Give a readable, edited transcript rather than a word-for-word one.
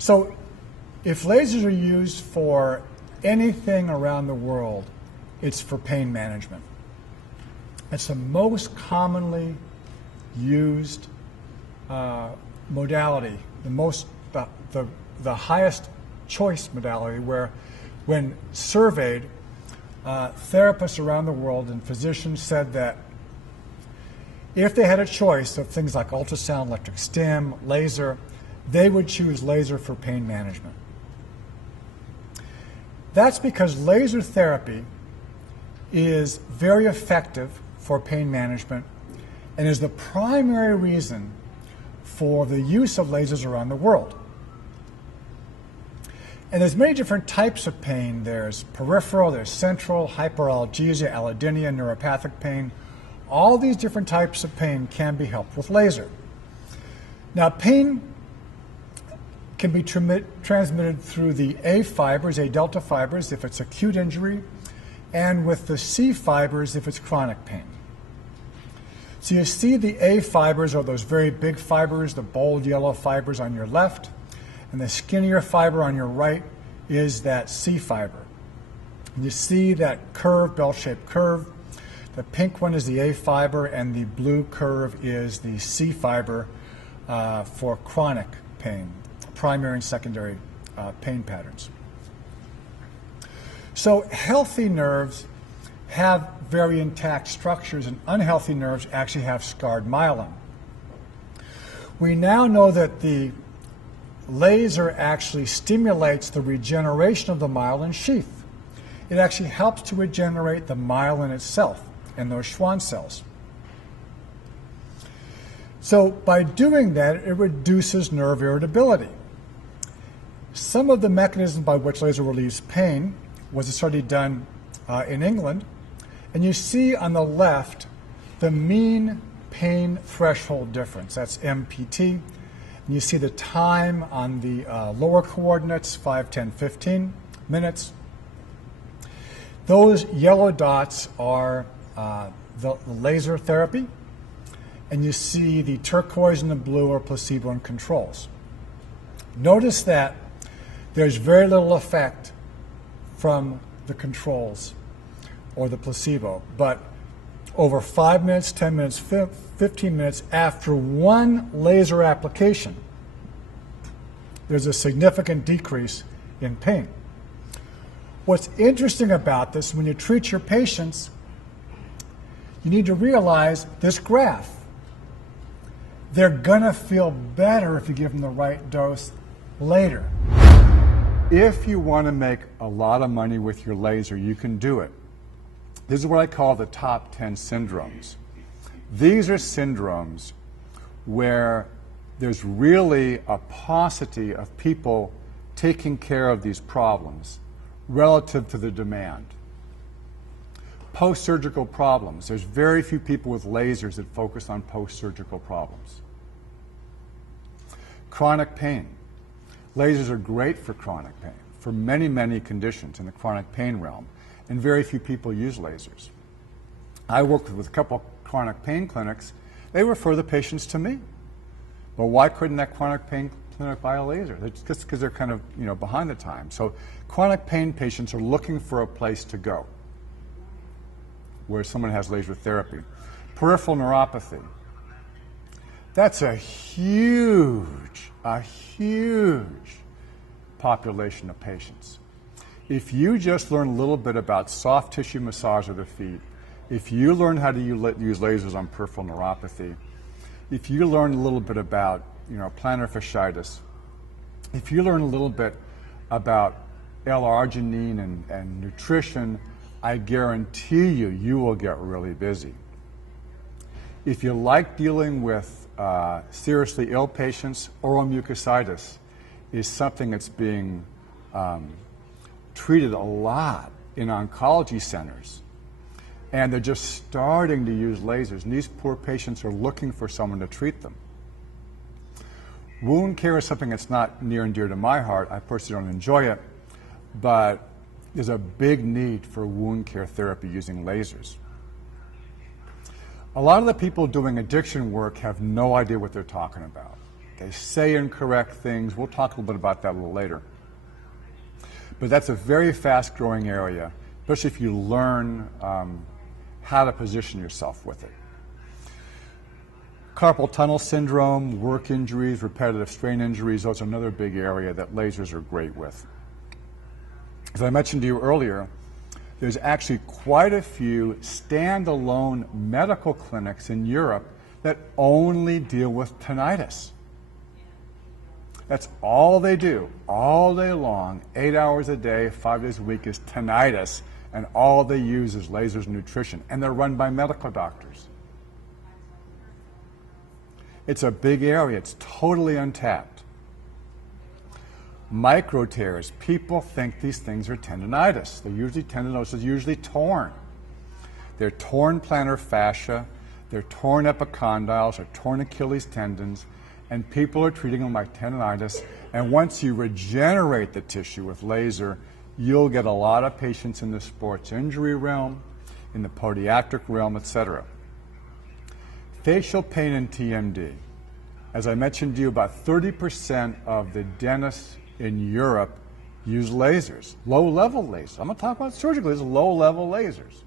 So if lasers are used for anything around the world, it's for pain management. It's the most commonly used modality, the highest choice modality, where when surveyed, therapists around the world and physicians said that if they had a choice of things like ultrasound, electric stim, laser, they would choose laser for pain management. That's because laser therapy is very effective for pain management and is the primary reason for the use of lasers around the world. And there's many different types of pain. There's peripheral, there's central, hyperalgesia, allodynia, neuropathic pain. All these different types of pain can be helped with laser. Now, pain can be transmitted through the A fibers, A delta fibers, if it's acute injury, and with the C fibers if it's chronic pain. So you see the A fibers are those very big fibers, the bold yellow fibers on your left, and the skinnier fiber on your right is that C fiber. And you see that curve, bell-shaped curve. The pink one is the A fiber, and the blue curve is the C fiber for chronic pain, primary and secondary pain patterns. So healthy nerves have very intact structures, and unhealthy nerves actually have scarred myelin. We now know that the laser actually stimulates the regeneration of the myelin sheath. It actually helps to regenerate the myelin itself and those Schwann cells. So by doing that, it reduces nerve irritability. Some of the mechanisms by which laser relieves pain was a study done in England, and you see on the left the mean pain threshold difference. That's MPT. And you see the time on the lower coordinates, 5, 10, 15 minutes. Those yellow dots are the laser therapy, and you see the turquoise and the blue are placebo and controls. Notice that there's very little effect from the controls or the placebo, but over 5 minutes, 10 minutes, 15 minutes after one laser application, there's a significant decrease in pain. What's interesting about this, when you treat your patients, you need to realize this graph. They're going to feel better if you give them the right dose later. If you want to make a lot of money with your laser, you can do it. This is what I call the top 10 syndromes. These are syndromes where there's really a paucity of people taking care of these problems relative to the demand. Post-surgical problems. There's very few people with lasers that focus on post-surgical problems. Chronic pain. Lasers are great for chronic pain, for many, many conditions in the chronic pain realm, and very few people use lasers. I work with a couple chronic pain clinics. They refer the patients to me. Well, why couldn't that chronic pain clinic buy a laser? It's just because they're kind of, behind the time. So chronic pain patients are looking for a place to go where someone has laser therapy. Peripheral neuropathy. That's a huge population of patients. If you just learn a little bit about soft tissue massage of the feet, if you learn how to use lasers on peripheral neuropathy, if you learn a little bit about plantar fasciitis, if you learn a little bit about L-arginine and nutrition, I guarantee you will get really busy. If you like dealing with seriously ill patients, oral mucositis is something that's being treated a lot in oncology centers. And they're just starting to use lasers. And these poor patients are looking for someone to treat them. Wound care is something that's not near and dear to my heart. I personally don't enjoy it. But there's a big need for wound care therapy using lasers. A lot of the people doing addiction work have no idea what they're talking about. They say incorrect things. We'll talk a little bit about that a little later. But that's a very fast-growing area, especially if you learn how to position yourself with it. Carpal tunnel syndrome, work injuries, repetitive strain injuries, those are another big area that lasers are great with. As I mentioned to you earlier, there's actually quite a few standalone medical clinics in Europe that only deal with tinnitus. That's all they do, all day long, 8 hours a day, 5 days a week is tinnitus, and all they use is lasers and nutrition, and they're run by medical doctors. It's a big area, it's totally untapped. Micro tears, people think these things are tendonitis. They're usually tendinosis, usually torn. They're torn plantar fascia, they're torn epicondyles, they're torn Achilles tendons, and people are treating them like tendonitis. And once you regenerate the tissue with laser, you'll get a lot of patients in the sports injury realm, in the podiatric realm, etc. Facial pain and TMD. As I mentioned to you, about 30% of the dentists in Europe use lasers, low-level lasers. I'm not talking about surgical lasers, low-level lasers.